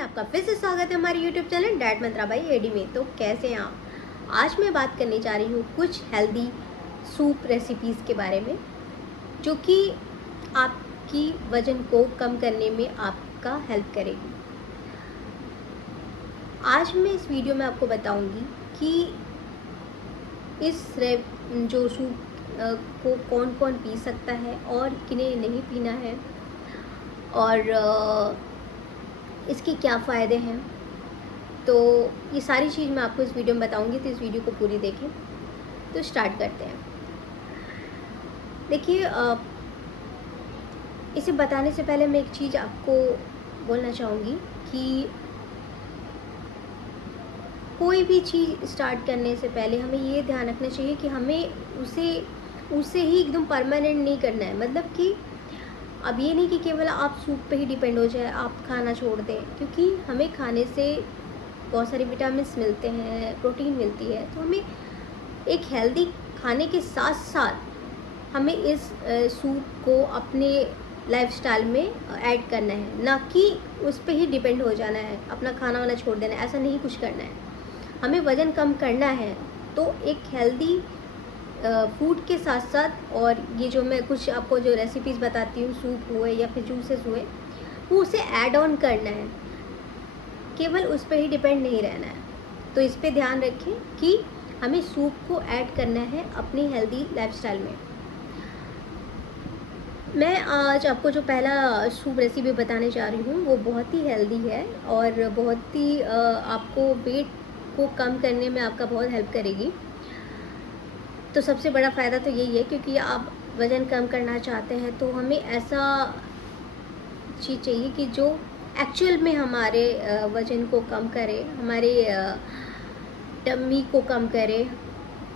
आपका फिर से स्वागत है हमारे YouTube channel Dad Mantra by AD में। तो कैसे हैं आप? आज मैं बात करने जा रही हूँ कुछ हेल्दी सूप रेसिपीज़ के बारे में, जो कि आपकी वज़न को कम करने में आपका हेल्प करेगी। आज मैं इस वीडियो में आपको बताऊँगी कि जो सूप को कौन कौन पी सकता है और किन्हें नहीं पीना है, और इसके क्या फ़ायदे हैं। तो ये सारी चीज़ मैं आपको इस वीडियो में बताऊंगी, तो इस वीडियो को पूरी देखें। तो स्टार्ट करते हैं। देखिए, इसे बताने से पहले मैं एक चीज़ आपको बोलना चाहूँगी कि कोई भी चीज़ स्टार्ट करने से पहले हमें ये ध्यान रखना चाहिए कि हमें उसे ही एकदम परमानेंट नहीं करना है। मतलब कि अब ये नहीं कि केवल आप सूप पे ही डिपेंड हो जाए, आप खाना छोड़ दें, क्योंकि हमें खाने से बहुत सारे विटामिन्स मिलते हैं, प्रोटीन मिलती है। तो हमें एक हेल्दी खाने के साथ साथ हमें इस सूप को अपने लाइफस्टाइल में ऐड करना है, ना कि उस पे ही डिपेंड हो जाना है, अपना खाना वाना छोड़ देना है। ऐसा नहीं कुछ करना है। हमें वज़न कम करना है तो एक हेल्दी फूड के साथ साथ, और ये जो मैं कुछ आपको जो रेसिपीज़ बताती हूँ, सूप हुए या फिर जूसेस हुए, वो उसे ऐड ऑन करना है, केवल उस पर ही डिपेंड नहीं रहना है। तो इस पे ध्यान रखें कि हमें सूप को ऐड करना है अपनी हेल्दी लाइफस्टाइल में। मैं आज आपको जो पहला सूप रेसिपी बताने जा रही हूँ वो बहुत ही हेल्दी है और बहुत ही आपको वेट को कम करने में आपका बहुत हेल्प करेगी। तो सबसे बड़ा फ़ायदा तो यही है, क्योंकि आप वज़न कम करना चाहते हैं तो हमें ऐसा चीज़ चाहिए कि जो एक्चुअल में हमारे वज़न को कम करे, हमारे टम्मी को कम करे।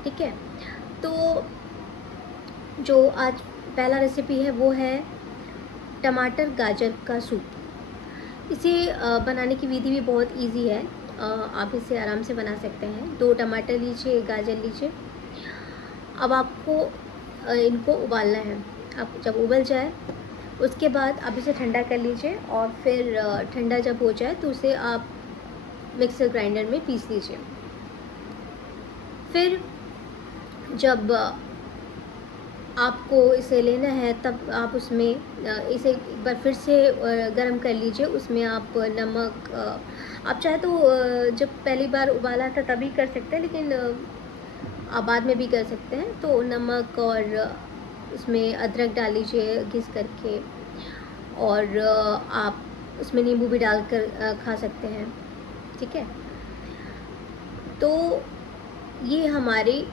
ठीक है, तो जो आज पहला रेसिपी है वो है टमाटर गाजर का सूप। इसे बनाने की विधि भी बहुत इजी है। आप इसे आराम से बना सकते हैं। 2 टमाटर लीजिए, गाजर लीजिए। अब आपको इनको उबालना है। आप जब उबल जाए उसके बाद आप इसे ठंडा कर लीजिए, और फिर ठंडा जब हो जाए तो उसे आप मिक्सर ग्राइंडर में पीस लीजिए। फिर जब आपको इसे लेना है तब आप उसमें इसे एक बार फिर से गरम कर लीजिए। उसमें आप नमक, आप चाहे तो जब पहली बार उबाला था तभी कर सकते हैं, लेकिन आप बाद में भी कर सकते हैं। तो नमक और उसमें अदरक डाल लीजिए घिस करके, और आप उसमें नींबू भी डालकर खा सकते हैं। ठीक है, तो ये हमारे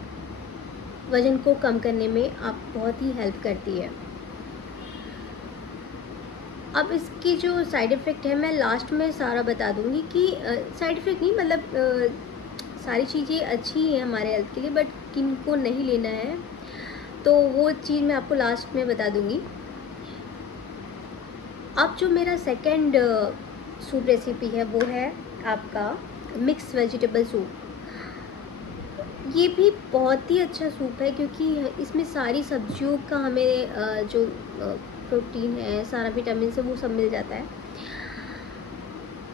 वज़न को कम करने में आप बहुत ही हेल्प करती है। अब इसकी जो साइड इफ़ेक्ट है मैं लास्ट में सारा बता दूंगी कि साइड इफ़ेक्ट नहीं, मतलब सारी चीज़ें अच्छी हैं हमारे हेल्थ के लिए, बट किन को नहीं लेना है तो वो चीज़ मैं आपको लास्ट में बता दूंगी। अब जो मेरा सेकंड सूप रेसिपी है वो है आपका मिक्स वेजिटेबल सूप। ये भी बहुत ही अच्छा सूप है, क्योंकि इसमें सारी सब्जियों का हमें जो प्रोटीन है, सारा विटामिन है, वो सब मिल जाता है।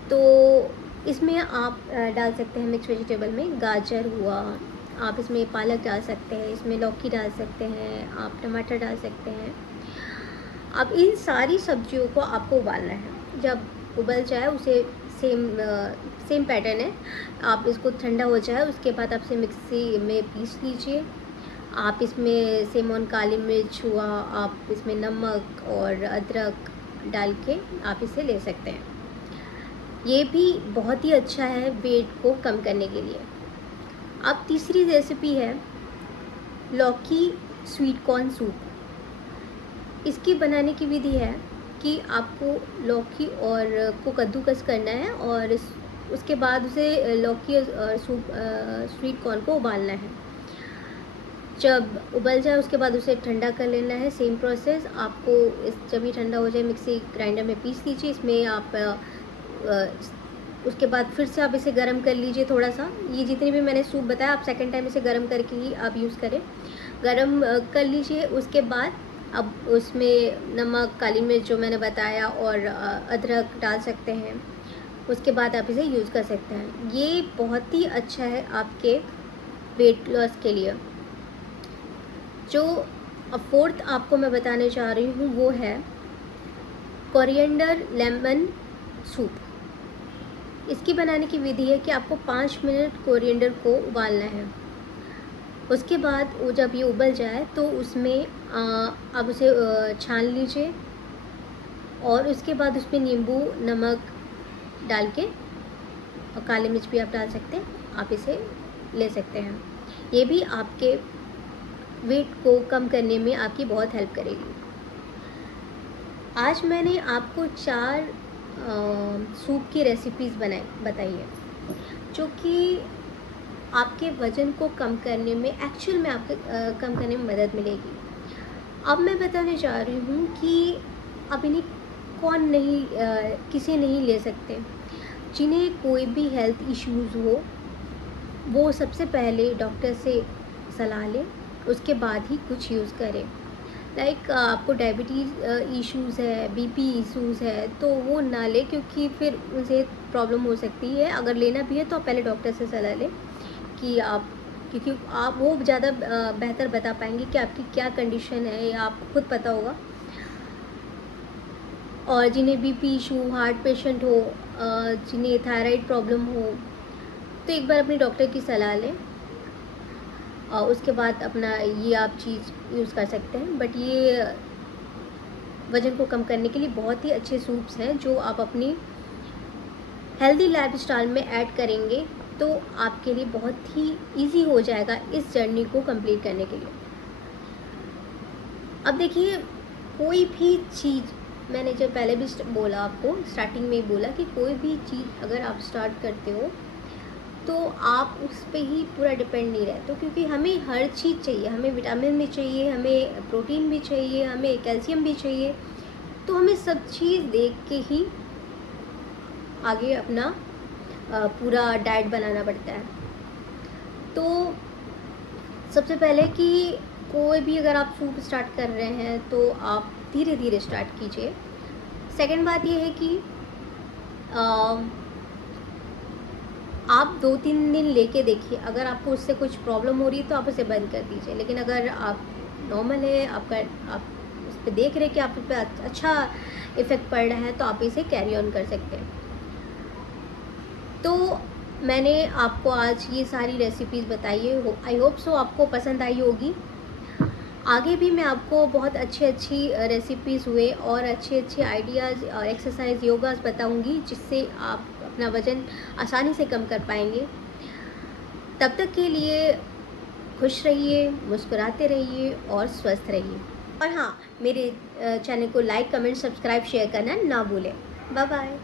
तो इसमें आप डाल सकते हैं मिक्स वेजिटेबल में गाजर हुआ, आप इसमें पालक डाल सकते हैं, इसमें लौकी डाल सकते हैं, आप टमाटर डाल सकते हैं। अब इन सारी सब्जियों को आपको उबालना है। जब उबल जाए उसे सेम पैटर्न है, आप इसको ठंडा हो जाए उसके बाद आप इसे मिक्सी में पीस लीजिए। आप इसमें सेमोन, काली मिर्च हुआ, आप इसमें नमक और अदरक डाल के आप इसे ले सकते हैं। ये भी बहुत ही अच्छा है वेट को कम करने के लिए। अब तीसरी रेसिपी है लौकी स्वीट कॉर्न सूप। इसकी बनाने की विधि है कि आपको लौकी और को कद्दूकस करना है, और उसके बाद उसे लौकी और स्वीट कॉर्न को उबालना है। जब उबल जाए उसके बाद उसे ठंडा कर लेना है। सेम प्रोसेस आपको जब ये ठंडा हो जाए मिक्सी ग्राइंडर में पीस लीजिए। इसमें आप उसके बाद फिर से आप इसे गर्म कर लीजिए थोड़ा सा। ये जितने भी मैंने सूप बताया आप सेकंड टाइम इसे गर्म करके ही आप यूज़ करें। गर्म कर लीजिए। उसके बाद अब उसमें नमक, काली मिर्च जो मैंने बताया, और अदरक डाल सकते हैं, उसके बाद आप इसे यूज़ कर सकते हैं। ये बहुत ही अच्छा है आपके वेट लॉस के लिए। जो फोर्थ आपको मैं बताने चाह रही हूँ वो है कोरिएंडर लेमन सूप। इसकी बनाने की विधि है कि आपको 5 मिनट कोरिएंडर को उबालना है। उसके बाद वो जब ये उबल जाए तो उसमें आप उसे छान लीजिए और उसके बाद उसमें नींबू नमक डाल के और काली मिर्च भी आप डाल सकते हैं, आप इसे ले सकते हैं। ये भी आपके वेट को कम करने में आपकी बहुत हेल्प करेगी। आज मैंने आपको 4 सूप की रेसिपीज़ बताई है जो कि आपके वज़न को कम करने में एक्चुअल में आपके कम करने में मदद मिलेगी। अब मैं बताने जा रही हूँ कि अब इन्हें किसे नहीं ले सकते। जिन्हें कोई भी हेल्थ इश्यूज़ हो वो सबसे पहले डॉक्टर से सलाह लें, उसके बाद ही कुछ यूज़ करें। लाइक आपको डायबिटीज़ इश्यूज़ है, बीपी इश्यूज़ है तो वो ना लें, क्योंकि फिर उसे प्रॉब्लम हो सकती है। अगर लेना भी है तो आप पहले डॉक्टर से सलाह लें कि आप, क्योंकि आप वो ज़्यादा बेहतर बता पाएंगे कि आपकी क्या कंडीशन है, या आपको खुद पता होगा। और जिन्हें बीपी इशू, हार्ट पेशेंट हो, जिन्हें थायराइड प्रॉब्लम हो, तो एक बार अपने डॉक्टर की सलाह लें और उसके बाद अपना ये आप चीज़ यूज़ कर सकते हैं। बट ये वज़न को कम करने के लिए बहुत ही अच्छे सूप्स हैं जो आप अपनी हेल्दी लाइफस्टाइल में ऐड करेंगे तो आपके लिए बहुत ही इजी हो जाएगा इस जर्नी को कंप्लीट करने के लिए। अब देखिए, कोई भी चीज़, मैंने जब पहले भी बोला, आपको स्टार्टिंग में ही बोला कि कोई भी चीज़ अगर आप स्टार्ट करते हो तो आप उस पर ही पूरा डिपेंड नहीं रहते, क्योंकि हमें हर चीज़ चाहिए। हमें विटामिन भी चाहिए, हमें प्रोटीन भी चाहिए, हमें कैल्शियम भी चाहिए। तो हमें सब चीज़ देख के ही आगे अपना पूरा डाइट बनाना पड़ता है। तो सबसे पहले कि कोई भी अगर आप सूप स्टार्ट कर रहे हैं तो आप धीरे धीरे स्टार्ट कीजिए। सेकंड बात ये है कि आप 2-3 दिन लेके देखिए, अगर आपको उससे कुछ प्रॉब्लम हो रही है तो आप उसे बंद कर दीजिए। लेकिन अगर आप नॉर्मल है, आप उस पर देख रहे हैं कि आप उस पर अच्छा इफ़ेक्ट पड़ रहा है तो आप इसे कैरी ऑन कर सकते हैं। तो मैंने आपको आज ये सारी रेसिपीज़ बताई है, आई होप सो आपको पसंद आई होगी। आगे भी मैं आपको बहुत अच्छी रेसिपीज़ हुए और अच्छे आइडियाज़ और एक्सरसाइज योगास बताऊंगी, जिससे आप अपना वज़न आसानी से कम कर पाएंगे। तब तक के लिए खुश रहिए, मुस्कुराते रहिए और स्वस्थ रहिए। और हाँ, मेरे चैनल को लाइक, कमेंट, सब्सक्राइब, शेयर करना ना भूलें। Bye bye.